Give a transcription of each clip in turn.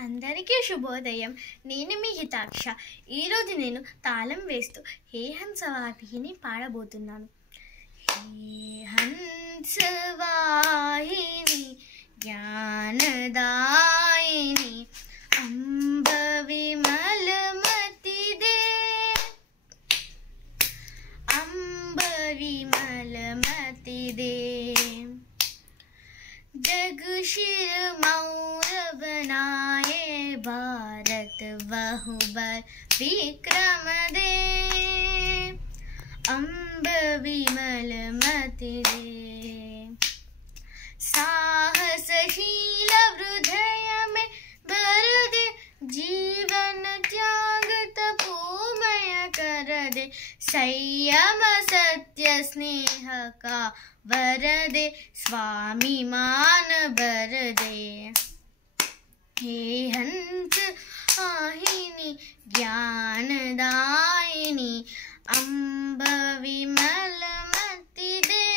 అందరికీ శుభోదయం. నేను మీ హితాక్ష. ఈరోజు నేను తాళం వేస్తూ హే హంసవాహిని పాడబోతున్నాను. హే హంసవాహిని జ్ఞానదాయిని అంబ విమలమతిదే, అంబ విమలమతిదే. जग शिर मौर बनाए भारत बहुबल विक्रम दे, अंब विमलमति दे. साहसशील हृदय में भर दे, जीवन त्याग तपोमय कर दे. संयम सत्य स्नेह का वर दे, स्वाभिमान वर दे. हे हंस वाहिनी ज्ञानदायिनी अंब विमलमति दे,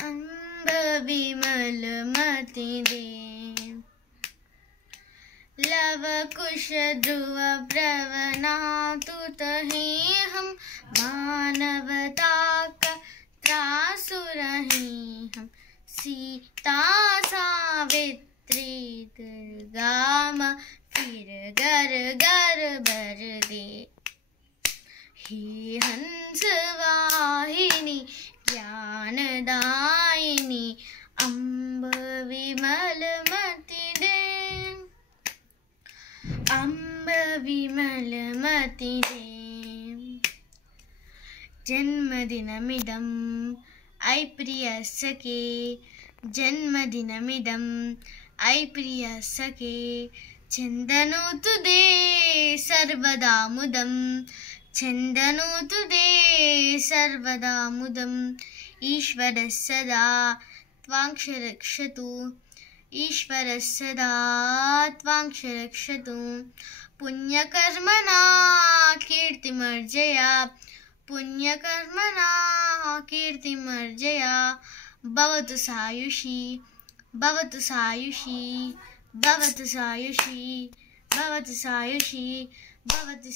अंब विमलमति दे. लव कुश ध्रुव प्रवना तुत ही हम, मानवता का त्रासु रही हम. सीता सावित्री दुर्गा माँ फिर घर घर भर दे. हे हंस वाहिनी ज्ञानदायिनी अंब विमलमति दे, अंब विमलमति दे. जन्मदिनमिदं ऐ प्रिय सखे, जन्मदिनमिदं ऐ प्रिय सखे. चन्दनोतु दे सर्वदा मुदं, चन्दनोतु दे सर्वदा मुदं. ईश्वरः सदा त्वां रक्षतु, ईश्वरः सदा त्वां रक्षतु. पुण्यकर्मणा कीर्तिमर्जया, पुण्यकर्मणा कीर्तिमर्जया. भवतु सायुषी, भवतु सायुषी, भवतु सायुषी, भवतु सायुषी, भवतु